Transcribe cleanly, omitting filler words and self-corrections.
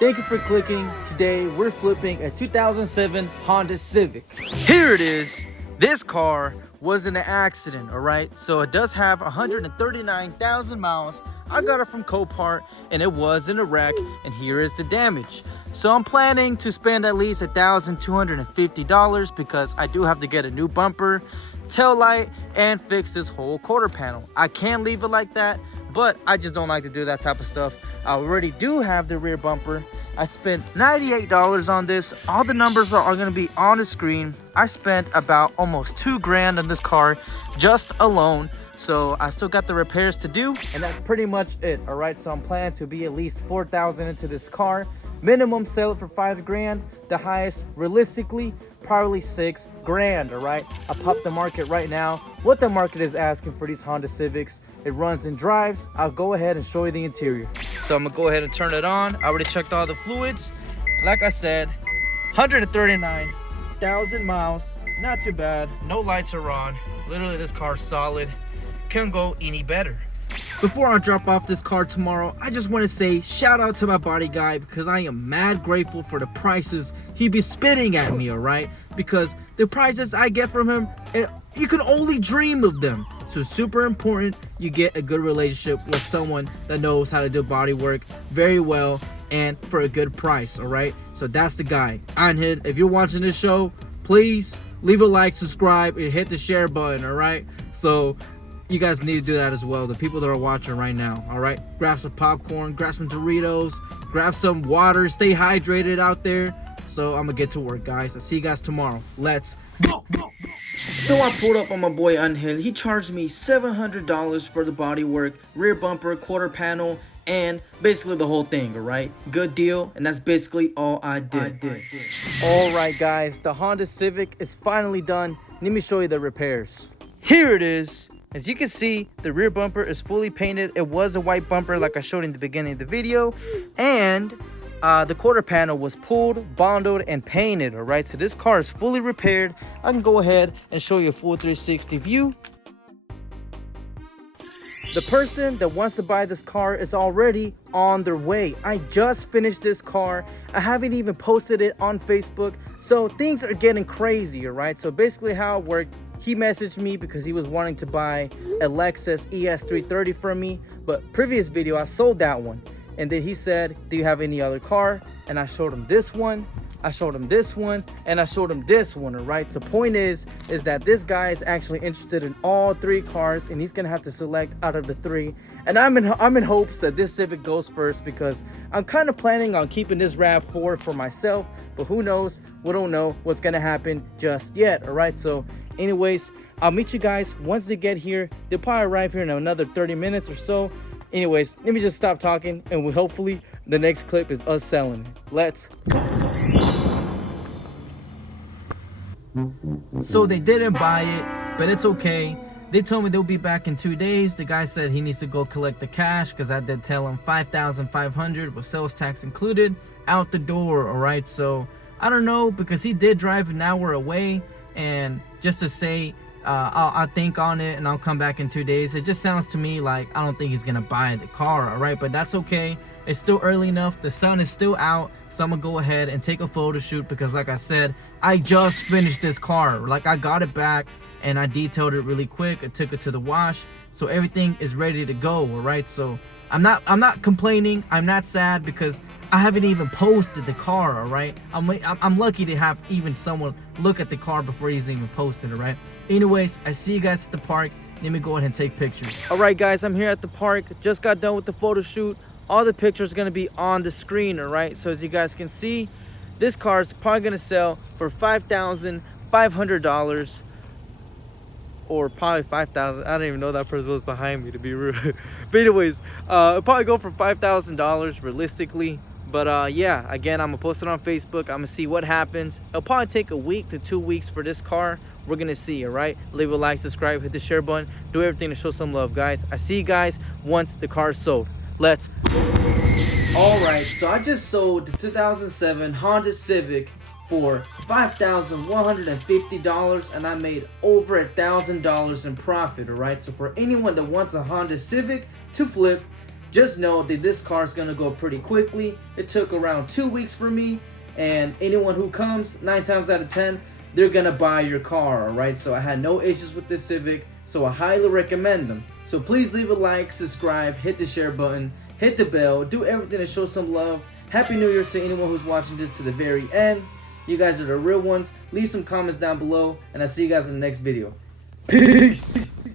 Thank you for clicking. Today we're flipping a 2007 Honda Civic. Here it is. This car was in an accident, all right? So it does have 139,000 miles. I got it from Copart and it was in a wreck, and here is the damage. So I'm planning to spend at least $1,250 because I do have to get a new bumper, tail light, and fix this whole quarter panel. I can't leave it like that, but I just don't like to do that type of stuff. I already do have the rear bumper. I spent $98 on this. All the numbers are going to be on the screen. I spent about almost $2,000 on this car just alone. So I still got the repairs to do, and that's pretty much it. All right, so I'm planning to be at least $4,000 into this car. Minimum sell it for $5,000. The highest, realistically, probably $6,000. All right, I popped the market right now. What the market is asking for these Honda Civics. It runs and drives. I'll go ahead and show you the interior. So I'm gonna go ahead and turn it on. I already checked all the fluids. Like I said, 139,000 miles. Not too bad. No lights are on. Literally, this car's solid. Can't go any better. Before I drop off this car tomorrow, I just want to say shout out to my body guy, because I am mad grateful for the prices he be spitting at me, all right? Because the prices I get from him, you can only dream of them. So it's super important you get a good relationship with someone that knows how to do body work very well and for a good price, all right? So that's the guy. Anhid, if you're watching this show, please leave a like, subscribe, and hit the share button, all right? So you guys need to do that as well, the people that are watching right now, all right? Grab some popcorn, grab some Doritos, grab some water, stay hydrated out there. So I'm gonna get to work, guys. I'll see you guys tomorrow. Let's go. So I pulled up on my boy Anhel. He charged me $700 for the body work, rear bumper, quarter panel, and basically the whole thing, all right? Good deal, and that's basically all I did. All right, guys, the Honda Civic is finally done. Let me show you the repairs. Here it is. As you can see, the rear bumper is fully painted. It was a white bumper like I showed in the beginning of the video. And the quarter panel was pulled, bonded, and painted, all right? So this car is fully repaired. I can go ahead and show you a full 360 view. The person that wants to buy this car is already on their way. I just finished this car. I haven't even posted it on Facebook. So things are getting crazy, all right? So basically how it worked, he messaged me because he was wanting to buy a Lexus ES330 from me, but previous video I sold that one. And then he said, do you have any other car? And I showed him this one, I showed him this one, and I showed him this one, all right? The point is that this guy is actually interested in all three cars, and he's gonna have to select out of the three. And I'm in hopes that this Civic goes first, because I'm kind of planning on keeping this RAV4 for myself, but who knows? We don't know what's gonna happen just yet, all right? So anyways, I'll meet you guys once they get here. They'll probably arrive here in another 30 minutes or so. Anyways, let me just stop talking, and hopefully the next clip is us selling it. Let's go. So they didn't buy it, but it's okay. They told me they'll be back in 2 days. The guy said he needs to go collect the cash, because I did tell him $5,500 with sales tax included out the door, all right? So I don't know, because he did drive an hour away, and just to say I'll think on it and I'll come back in 2 days, it just sounds to me like I don't think he's gonna buy the car, all right? But that's okay. It's still early enough. The sun is still out, so I'm gonna go ahead and take a photo shoot, because like I said, I just finished this car. Like, I got it back and I detailed it really quick. I took it to the wash, so everything is ready to go, all right? So I'm not complaining. I'm not sad, because I haven't even posted the car, all right? I'm lucky to have even someone look at the car before he's even posted, all right? Anyways, I see you guys at the park. Let me go ahead and take pictures. All right, guys, I'm here at the park. Just got done with the photo shoot. All the pictures are gonna be on the screen, all right? So as you guys can see, this car is probably gonna sell for $5,500, or probably 5,000. I don't even know that person was behind me, to be rude. But anyways, it'll probably go for $5,000 realistically. But yeah, again, I'm gonna post it on Facebook. I'm gonna see what happens. It'll probably take a week to 2 weeks for this car. We're gonna see, all right? Leave a like, subscribe, hit the share button, do everything to show some love, guys. I see you guys once the car is sold. Let's go. All right, so I just sold the 2007 Honda Civic for $5,150, and I made over $1,000 in profit, all right? So for anyone that wants a Honda Civic to flip, just know that this car is gonna go pretty quickly. It took around 2 weeks for me, and anyone who comes, 9 times out of 10, they're gonna buy your car, alright? So I had no issues with this Civic, so I highly recommend them. So please leave a like, subscribe, hit the share button, hit the bell, do everything to show some love. Happy New Year's to anyone who's watching this to the very end. You guys are the real ones. Leave some comments down below, and I'll see you guys in the next video. Peace!